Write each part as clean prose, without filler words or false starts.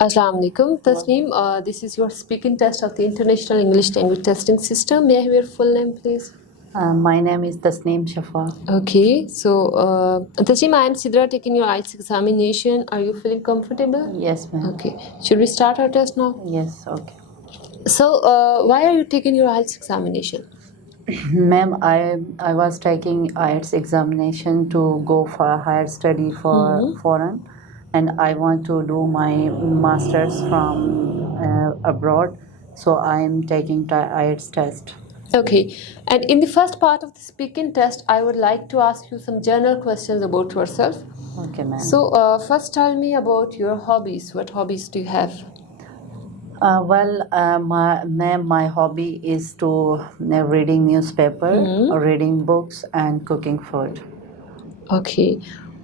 Assalamu alaikum, Tasneem. This is your speaking test of the International English Language Testing System. May I have your full name, please? My name is Tasneem Shafa. Okay, so Tasneem, I am Sidra taking your IELTS examination. Are you feeling comfortable? Yes, ma'am. Okay, should we start our test now? Yes, okay. So, why are you taking your IELTS examination? Ma'am, I was taking IELTS examination to go for a higher study for foreign, and I want to do my masters from abroad. So I'm taking IELTS test. Okay, and in the first part of the speaking test, I would like to ask you some general questions about yourself. Okay, ma'am. So, first tell me about your hobbies. What hobbies do you have? My hobby is to reading newspaper, reading books, and cooking food. Okay,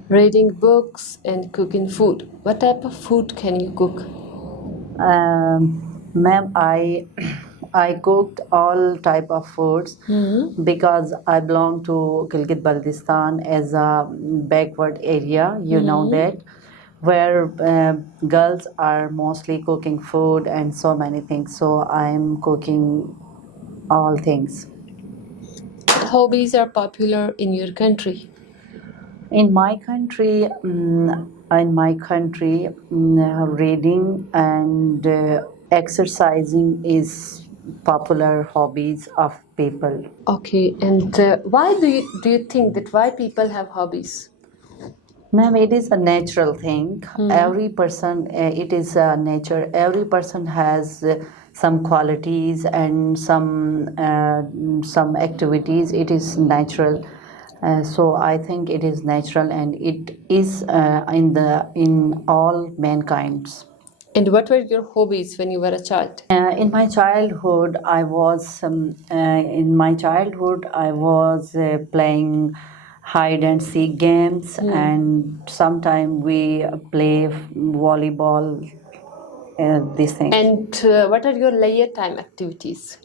reading books and cooking food. What type of food can you cook? Ma'am, I cooked all type of foods because I belong to Gilgit Baltistan as a backward area. You know that, where girls are mostly cooking food and so many things. So I'm cooking all things. What hobbies are popular in your country? In my country, reading and exercising is popular hobbies of people. Okay, and why do you think that why people have hobbies? Ma'am, it is a natural thing. Every person, it is a nature. Every person has some qualities and some activities. It is natural. So I think it is natural, and it is in all mankind's. And what were your hobbies when you were a child? In my childhood, I was playing hide and seek games, and sometimes we play volleyball. These things. And what are your leisure time activities?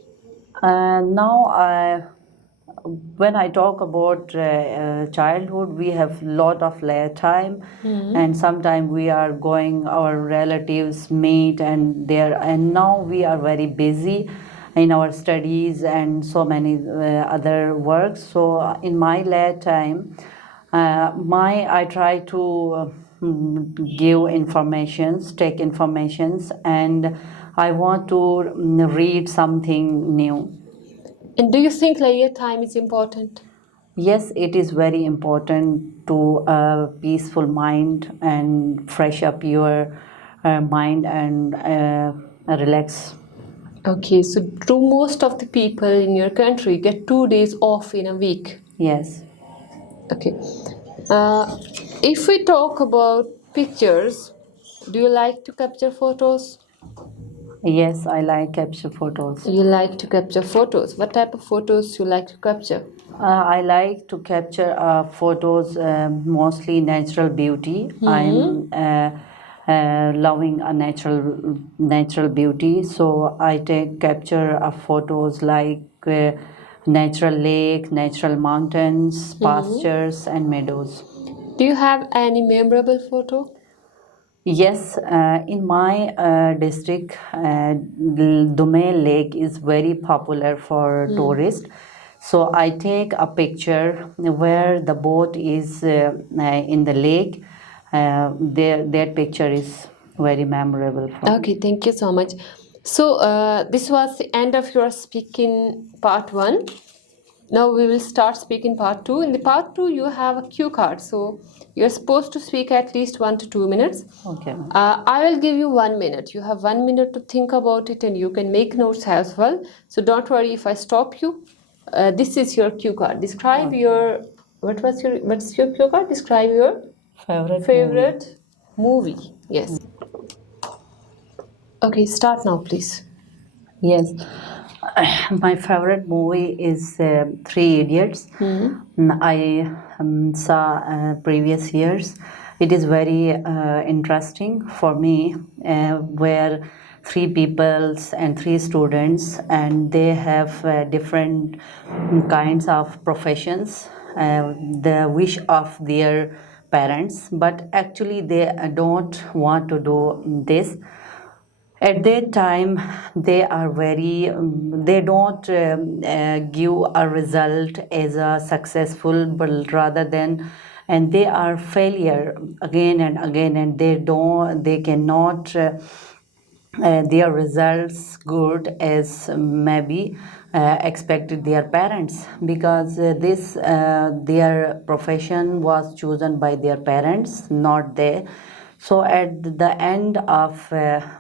Now, when I talk about childhood, we have lot of leisure time, and sometimes we are going our relatives meet and there. And now we are very busy in our studies and so many other works. So in my leisure time, I try to give informations, take informations, and I want to read something new. And do you think leisure time is important? Yes, it is very important to a peaceful mind and fresh up your mind and relax. Okay, so do most of the people in your country get 2 days off in a week? Yes. Okay. If we talk about pictures, do you like to capture photos? Yes, I like capture photos. You like to capture photos. What type of photos you like to capture? I like to capture photos, mostly natural beauty. I'm loving a natural beauty, so I take capture of photos like natural lake, natural mountains, pastures, and meadows. Do you have any memorable photo? Yes, in my district, Dume Lake is very popular for tourists. So I take a picture where the boat is in the lake. That picture is very memorable for me. Okay, thank you so much. So this was the end of your speaking part 1. Now we will start speaking part 2. In the part 2, you have a cue card. So you're supposed to speak at least 1 to 2 minutes. Okay. I will give you 1 minute. You have 1 minute to think about it, and you can make notes as well. So don't worry if I stop you. This is your cue card. Describe your what's your cue card? Describe your favorite movie. Yes. Okay, start now, please. Yes, my favorite movie is Three Idiots. I saw previous years. It is very interesting for me, where three peoples and three students, and they have different kinds of professions. The wish of their parents, but actually they don't want to do this. At that time they are very they don't give a result as a successful, but rather than, and they are failure again and again, and they cannot their results good as maybe expected their parents, because this their profession was chosen by their parents, not they. So at the end of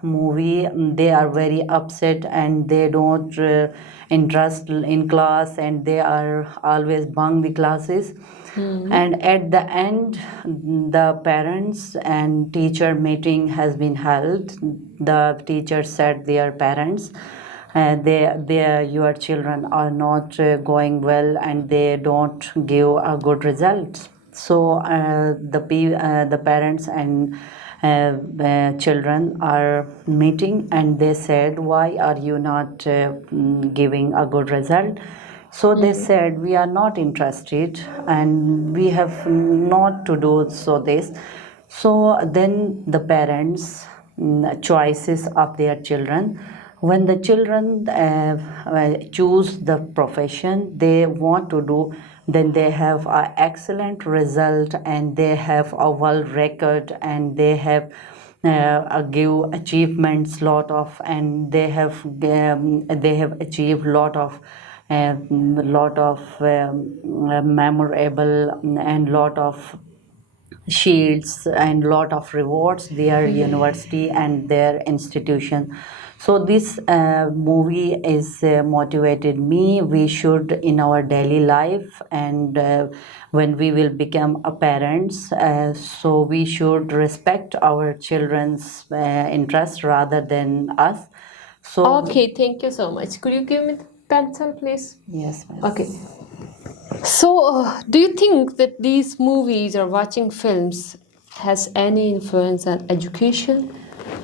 movie they are very upset, and they don't interest in class, and they are always bunk the classes. And at the end the parents and teacher meeting has been held. The teacher said their parents, your children are not going well, and they don't give a good result. So the parents and children are meeting, and they said, why are you not giving a good result? So they said, we are not interested, and we have not to do so this. So then the parents choices of their children. When the children choose the profession they want to do, then they have an excellent result, and they have a world record, and they have give achievements lot of, and they have achieved lot of memorable and lot of shields and lot of rewards their university and their institution. So this movie is motivated me. We should in our daily life, and when we will become a parents, so we should respect our children's interest rather than us. So Okay, thank you so much. Could you give me the pencil, please? yes, ma'am. Okay. So, do you think that these movies or watching films has any influence on education?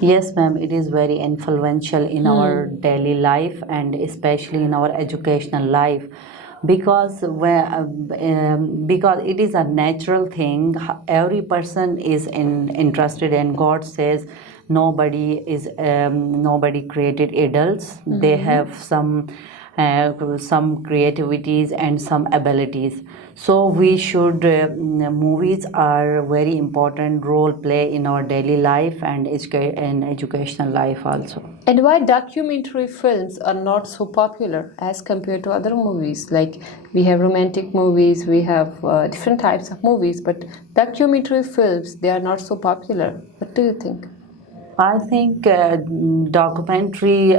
Yes, ma'am, it is very influential in our daily life, and especially in our educational life, because because it is a natural thing. Every person is interested, and God says nobody created adults. They have some creativities and some abilities. So we should movies are very important role play in our daily life and educational life also. And why documentary films are not so popular as compared to other movies? Like we have romantic movies, we have different types of movies, but documentary films, they are not so popular. What do you think? I think documentary,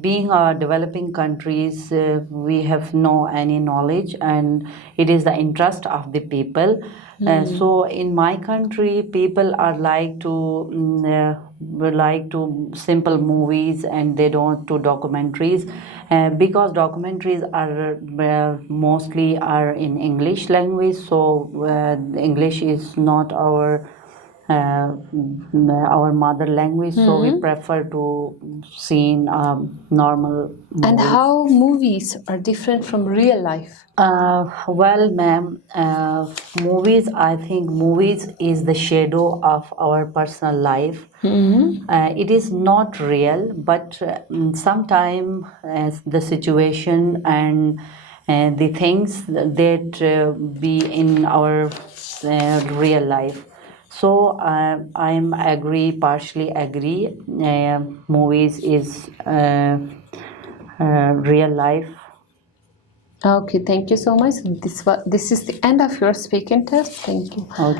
being a developing countries, we have no any knowledge, and it is the interest of the people. So in my country, people are like to simple movies, and they don't do documentaries, because documentaries are mostly are in English language. So English is not our mother language, so we prefer to see in normal And movies. how movies are different from real life? Well, ma'am, movies, I think movies is the shadow of our personal life. It is not real, but sometimes the situation and the things that be in our real life. So I'm partially agree. Movies is real life. Okay, thank you so much. This is the end of your speaking test. Thank you. Okay.